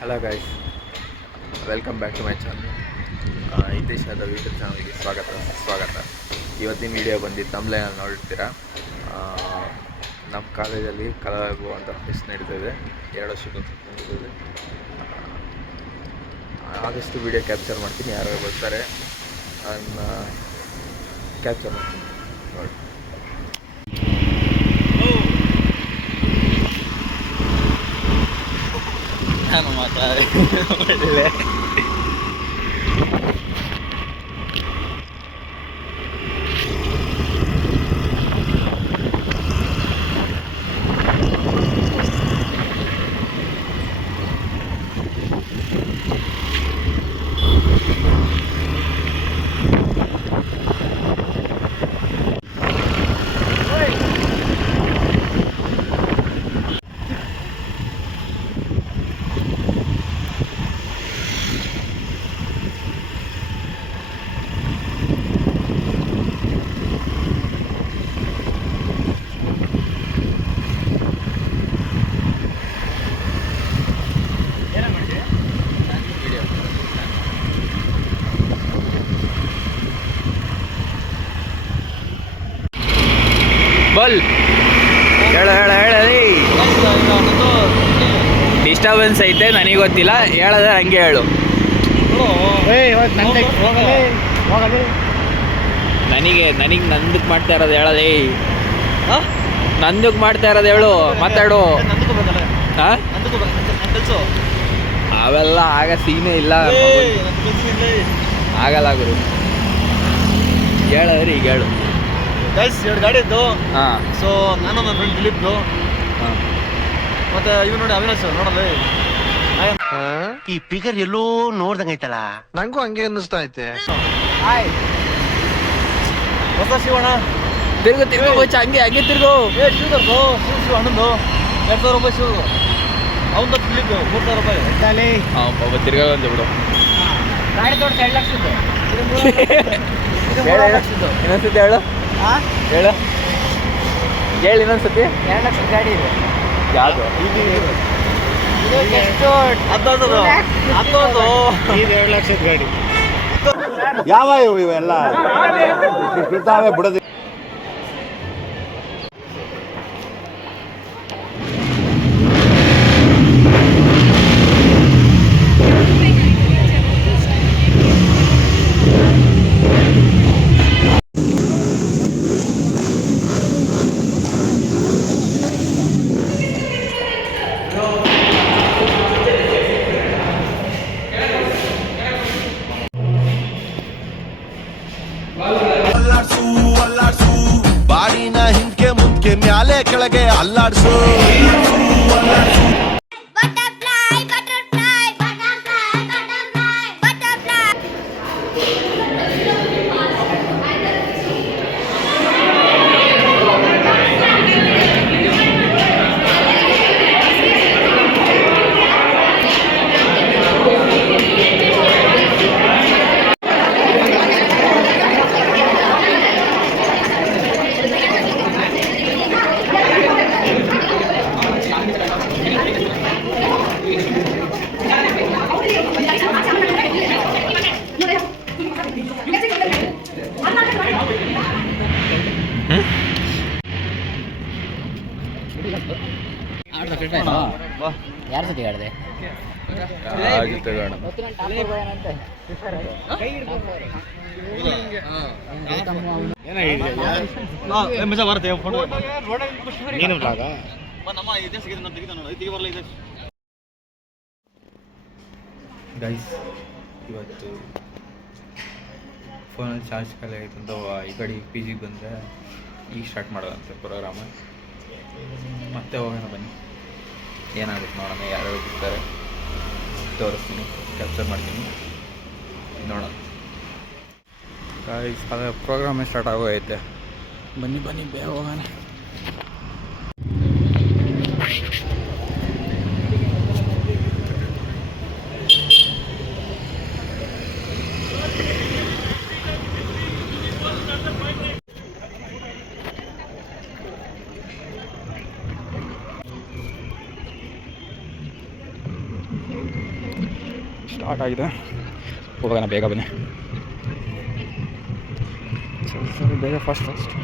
Hello guys welcome back to my channel Hitesh Yadav YouTube ಚಾನಲ್ಗೆ ಸ್ವಾಗತ. ಸ್ವಾಗತ. ಇವತ್ತಿನ ವಿಡಿಯೋ ಬಂದಿದ್ದು ತಮ್ಲೈನಲ್ಲಿ ನೋಡ್ತೀರಾ ನಮ್ಮ ಕಾಲೇಜಲ್ಲಿ ಕಲಾವಿಭವ ಅಂತ ಫೆಸ್ಟ್ ನಡೀತಿದೆ. ಎರಡು ವರ್ಷಕ್ಕೆ ನಡೀತದೆ. ಆ, ಆದಷ್ಟು ವಿಡಿಯೋ ಕ್ಯಾಪ್ಚರ್ ಮಾಡ್ತೀನಿ. ಯಾರು ಬರ್ತಾರೆ ಅದನ್ನು ಕ್ಯಾಪ್ಚರ್ ಮಾಡ್ತೀನಿ. ನೋಡಿ ನಾನು ಮಾತಾಡಿ ಒಳ್ಳೆ ವಿಡಿಯೋ ಬಲ್ ಹೇಳ ಹೇಳ ಹೇಳಿ ಡಿಸ್ಟರ್ಬೆನ್ಸ್ ಐತೆ ನನಗೆ ಗೊತ್ತಿಲ್ಲ ಹೇಳದ್ರೆ ಹಂಗೆ ಹೇಳು ನನಗೆ ನನಗೆ ನಂದಕ್ಕೆ ಮಾಡ್ತಾ ಇರೋದು ಹೇಳಲೇ ನಂದಕ್ಕೆ ಮಾಡ್ತಾ ಇರೋದು ಹೇಳು ಮಾತಾಡು. ಹಾ? ಅವೆಲ್ಲ ಆಗ ಸೀನೇ ಇಲ್ಲ ಆಗಲ್ಲ ಗುರು. ಹೇಳದ್ರಿ ಈಗ ಹೇಳು. ಗೈಸ್ ಎರಡು ಗಾಡಿ ಇದ್ದು. ಹಾಂ. ಸೊ ನಾನು ನನ್ನ ಫ್ರೆಂಡ್ ದಿಲೀಪ್ದು. ಹಾಂ. ಮತ್ತೆ ಇವ್ ನೋಡಿ ಅವಿನಾಶ್ ನೋಡಲ್ಲ ಈ ಫಿಗರ್ ಎಲ್ಲೋ ನೋಡ್ದಂಗೈತಲ್ಲ ನಂಗೂ ಹಂಗೆ ಅನ್ನಿಸ್ತಾ ಐತೆ. ಹೊಸ ಶಿವಣ ತಿರ್ಗು ತಿರ್ಗು ಬಚ್ಚ ಹಂಗೆ ಹಂಗೆ ತಿರ್ಗು. ಏ ಶಿವದರ್ದು ಶಿವ ಶಿವ ಅಣ್ಣಂದು ಎರಡು ಸಾವಿರ ರೂಪಾಯಿ ಶಿವದು. ಅವನದು ದಿಲೀಪ್ ಮೂರು ಸಾವಿರ ರೂಪಾಯಿ. ಹಾಂ ಪಾಪ ತಿರ್ಗಾ ಅಂತ ಬಿಡು. ಗಾಡಿ ತೋರಿಸಿ ಎರಡು ಲಕ್ಷದ್ದು. ಇದು ಮೂರು. ಲಕ್ಷದ್ದು. ಇನ್ನೊಂದ್ಸತಿ ಹೇಳು. ಹಾಂ ಹೇಳು. ಹೇಳಿ ಇನ್ನೊಂದ್ಸತಿ. ಎರಡು ಲಕ್ಷದ ಗಾಡಿ ಇದೆ. ಯಾವುದು? ಇದು. ಎರಡು ಲಕ್ಷದ ಗಾಡಿ ಯಾವ ಇವು ಇವೆಲ್ಲ ಇರ್ತಾವೆ ಬಿಡದಿ ನಾನು ಆಡಿದೆ ಗೈಸ್ ಇವತ್ತು ಫೋನಲ್ಲಿ ಚಾರ್ಜ್ ಖಾಲಿ ಆಯ್ತು ಅಂತ ಈ ಕಡೆ ಪಿ ಜಿಗೆ ಬಂದರೆ ಈಗ ಸ್ಟಾರ್ಟ್ ಮಾಡೋದಂತೆ ಪ್ರೋಗ್ರಾಮ. ಮತ್ತೆ ಹೋಗೋಣ ಬನ್ನಿ. ಏನಾಗುತ್ತೆ ನೋಡೋಣ ಯಾರು ಬಿಡ್ತಾರೆ ತೋರಿಸ್ತೀನಿ ಕ್ಯಾಪ್ಚರ್ ಮಾಡ್ತೀನಿ. ನೋಡೋಣ. ಪ್ರೋಗ್ರಾಮೇ ಸ್ಟಾರ್ಟ್ ಐತೆ ಬನ್ನಿ ಬನ್ನಿ, ಬೇಗ ಹೋಗೋಣ. ಸ್ಟಾರ್ಟ್ ಆಗಿದೆ. ಹೋಗೋಣ ಬೇಗ ಬನ್ನಿ. ಸರಿ ಸರಿ ಬೇಗ first fast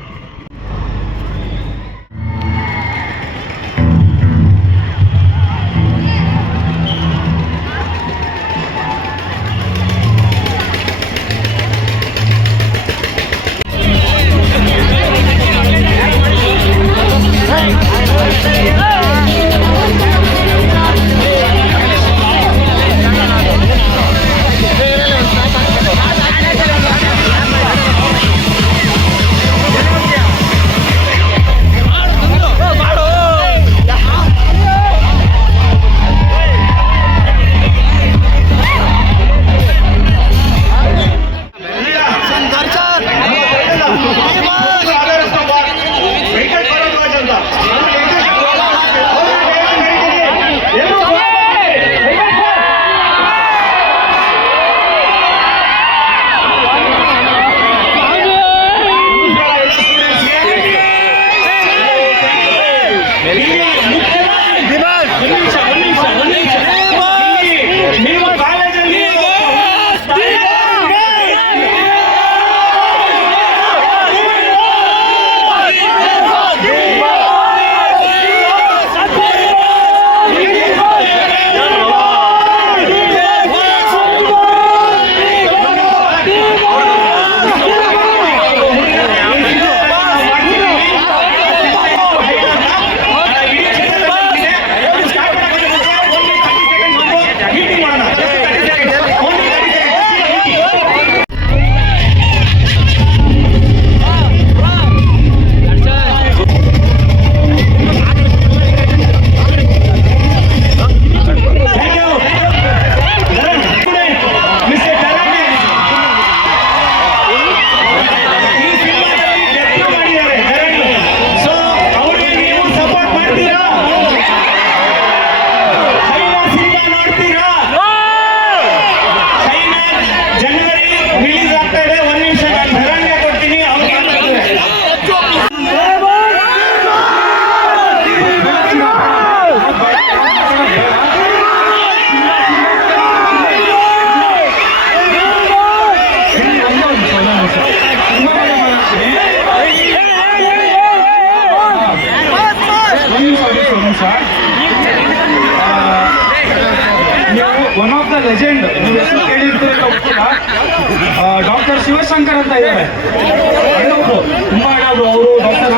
one of the legend ನೀವು ಹೆಸರು ಕೇಳಿರ್ತೀರ ಡಾಕ್ಟರ್ ಶಿವಶಂಕರ್ ಅಂತ ಇದ್ದಾರೆ ಹಣ್ಣೊಬ್ರು ತುಂಬಾ ಅವರು ಡಾಕ್ಟರ್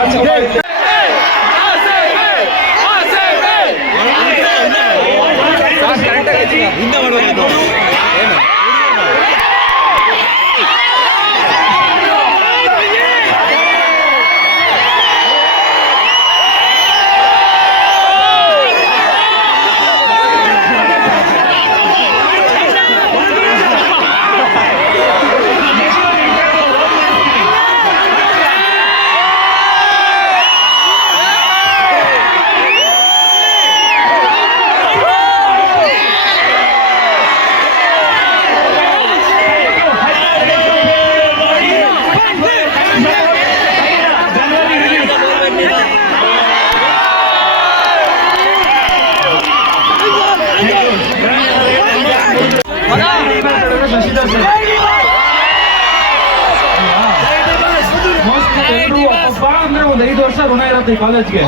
ಐದು ವರ್ಷ ಋಣ ಇರುತ್ತೆ ಈ ಕಾಲೇಜ್ಗೆ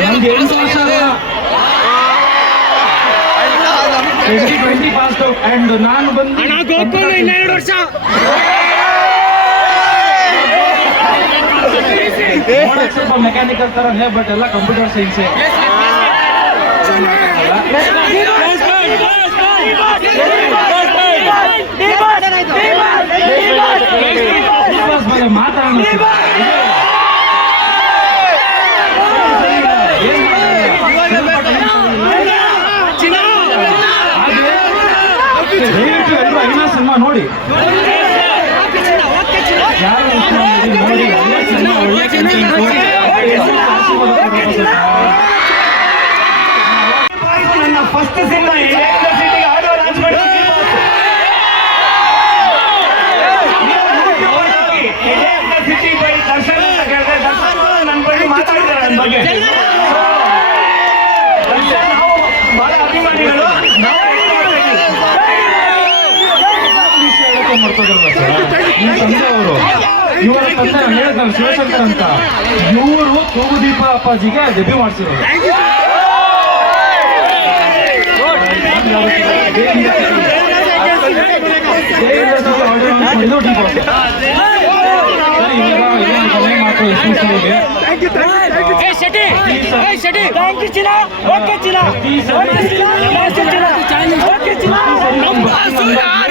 ನಮ್ಗೆ ಎಂಟು ವರ್ಷ ಟ್ವೆಂಟಿ ಪಾಸ್ಟ್ ಅಂಡ್ ನಾನು ಬಂದು ವರ್ಷ ಸ್ವಲ್ಪ ಮೆಕ್ಯಾನಿಕಲ್ ತರನೇ ಬಟ್ ಎಲ್ಲ ಕಂಪ್ಯೂಟರ್ ಸೈನ್ಸ್ ದಯವಿಟ್ಟು ಎಲ್ಲರೂ ಐನಾ ಸಿನಿಮಾ ನೋಡಿ ಯಾರು ನೋಡಿ ಒಳ್ಳೆ ಸಿನಿಮಾ ಒಳ್ಳೆ content. ನನ್ನ ಫಸ್ಟ್ ಸಿನಿಮಾ ಮರ್ತೋದ್ರಲ್ಲ ಸರ್ ನಿಮ್ಮ ತಂದೆ ಅವರು ಇವರ ತಂದೆ ಹೇಳಿದ್ನಲ್ಲ ಶಿವಶಂಕರ್ ಅಂತ ಇವರು ತೂಗುದೀಪ ಅಪ್ಪಾಜಿಗೆ ಡೆಬ್ಯೂ ಮಾಡಿಸಿರೋದು ಮಾಡಿದ್ದು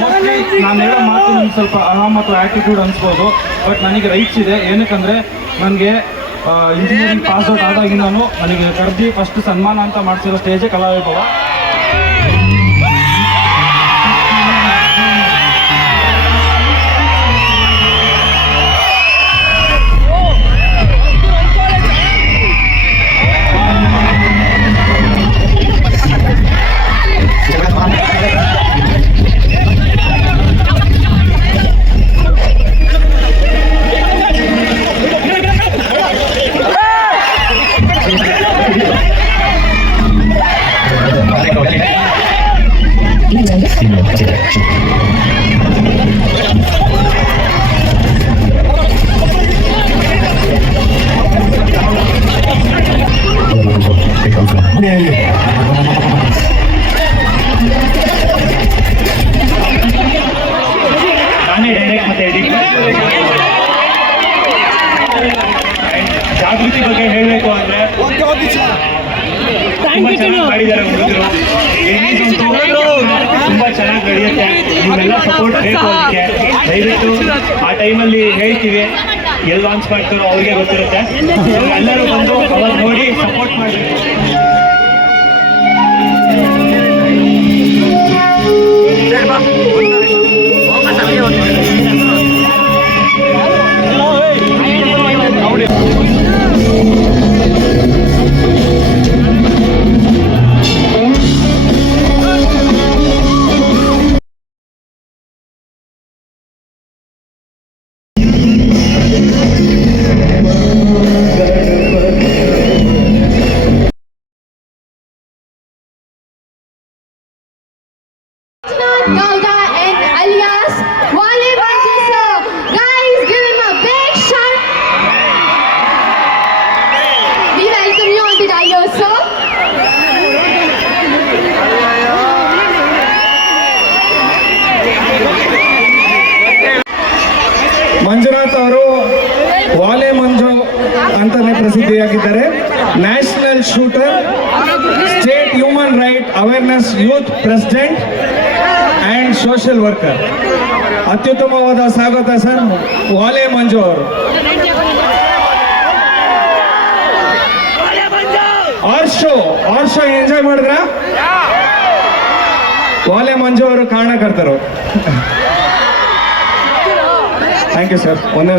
ಮಾತು ನಾನು ಹೇಳೋ ಮಾತು ನಿಮ್ಗೆ ಸ್ವಲ್ಪ ಅಹ ಅಥವಾ ಆಟಿಟ್ಯೂಡ್ ಅನ್ಸ್ಬೋದು. ಬಟ್ ನನಗೆ ರೈಟ್ಸ್ ಇದೆ. ಏನಕ್ಕಂದ್ರೆ, ನನಗೆ ಇಂಜಿನಿಯರಿಂಗ್ ಪಾಸ್ ಔಟ್ ಆದಾಗಿಂದನು ನನಗೆ ಕರೆದಿ ಫಸ್ಟ್ ಸನ್ಮಾನ ಅಂತ ಮಾಡಿಸಿರೋ ಸ್ಟೇಜೇ ಕಲಾವಿಭವ. ಸಪೋರ್ಟ್ ಬೇಕು ಅವ್ರಿಗೆ ದಯವಿಟ್ಟು ಆ ಟೈಮಲ್ಲಿ ಹೇಳ್ತೀವಿ. ಎಲ್ಲಿ ಲಾಂಚ್ ಮಾಡ್ತಾರೋ ಅವ್ರಿಗೆ ಗೊತ್ತಿರುತ್ತೆ. ಎಲ್ಲರೂ ಬಂದು ಅವಾಗ ನೋಡಿ ಸಪೋರ್ಟ್ ಮಾಡಬೇಕು Gauda ಪ್ರಸಿದ್ಧಿಯಾಗಿದ್ದಾರೆ national shooter state human right awareness youth president and social worker ಅತ್ಯುತ್ತಮವಾದ ಸ್ವಾಗತ ಸರ್, ವಾಲೆ ಮಂಜು ಅವರು. ಆರ್ ಶೋ ಎಂಜಾಯ್ ಮಾಡಿದ್ರ? ವಾಲೆ ಮಂಜು ಅವರು ಕಾರಣಕರ್ತರು. ಥ್ಯಾಂಕ್ ಯು ಸರ್ ಒಂದೇ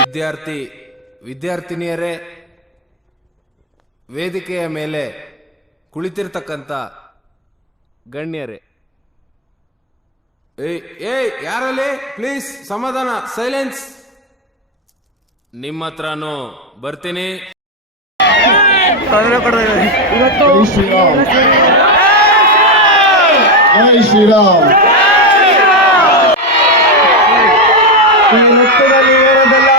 ವಿದ್ಯಾರ್ಥಿ, ವಿದ್ಯಾರ್ಥಿನಿಯರೇ, ವೇದಿಕೆಯ ಮೇಲೆ ಕುಳಿತಿರ್ತಕ್ಕಂಥ ಗಣ್ಯರೇ. ಏಯ್ ಏಯ್, ಯಾರಲ್ಲಿ? ಪ್ಲೀಸ್ ಸಮಾಧಾನ ಸೈಲೆನ್ಸ್ ನಿಮ್ಮ ಹತ್ರನೂ ಬರ್ತೀನಿ. ಜೈ ಶ್ರೀರಾಮ್. ಈ ರಕ್ತದಲ್ಲಿ ಇರೋದಲ್ಲ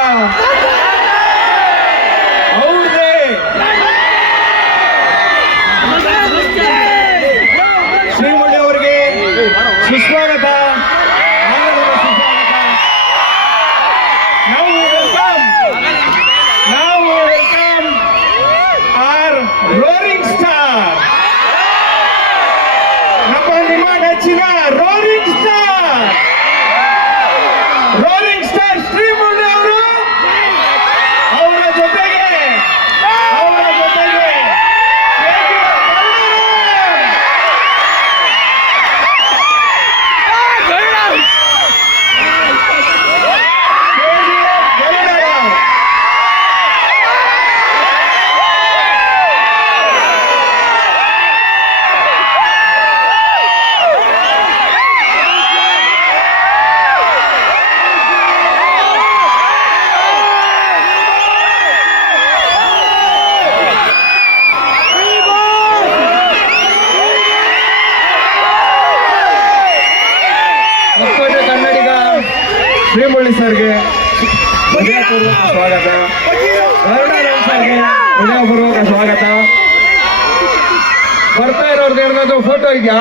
ಇದೆಯಾ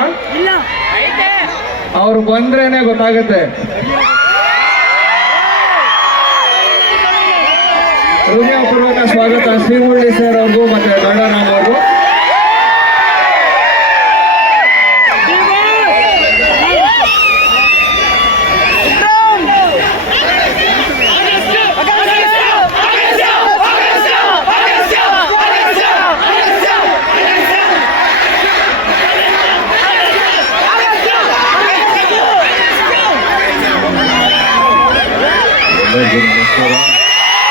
ಅವ್ರು ಬಂದ್ರೇನೆ ಗೊತ್ತಾಗುತ್ತೆ. ಹೃದಯಪೂರ್ವಕ ಸ್ವಾಗತ ಶ್ರೀಮುರಳಿ ಸರ್ ಅವ್ರಿಗೂ. legend.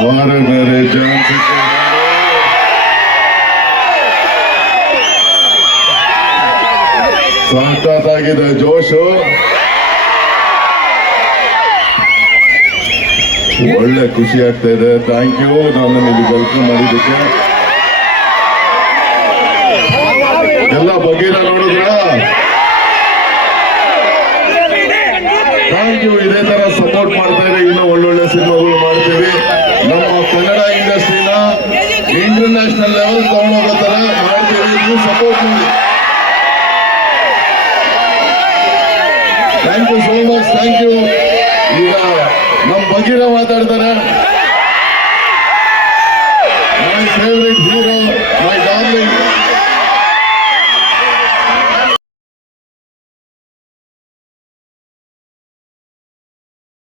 Waterbury Johnson. ಸಖತ್ತಾಗಿದೆ ಜೋಶು ಒಳ್ಳೆ ಖುಷಿ ಆಗ್ತಾ ಇದೆ ಥ್ಯಾಂಕ್ ಯು ನಾನು ಇಲ್ಲಿ ವೆಲ್ಕಮ್ ಮಾಡಿದ್ದಕ್ಕೆ ಎಲ್ಲ ಯು ಇದೇ ತರ ಸಪೋರ್ಟ್ ಮಾಡ್ತಾ ಇನ್ನು ಇನ್ನೂ ಒಳ್ಳೊಳ್ಳೆ ಸಿನಿಮಾಗಳು ಮಾಡ್ತೀವಿ. ನಮ್ಮ ಕನ್ನಡ ಇಂಡಸ್ಟ್ರಿನ ಇಂಟರ್ನ್ಯಾಷನಲ್ ಲೆವೆಲ್ ತಗೊಂಡೋಗೋ ತರ ಮಾಡ್ತೀವಿ. ನೀವು ಸಪೋರ್ಟ್ ಮಾಡಿ. Thank you so much thank you ಈಗ ನಮ್ಮ ಬಗ್ಗೆ ಮಾತಾಡ್ತಾರೆ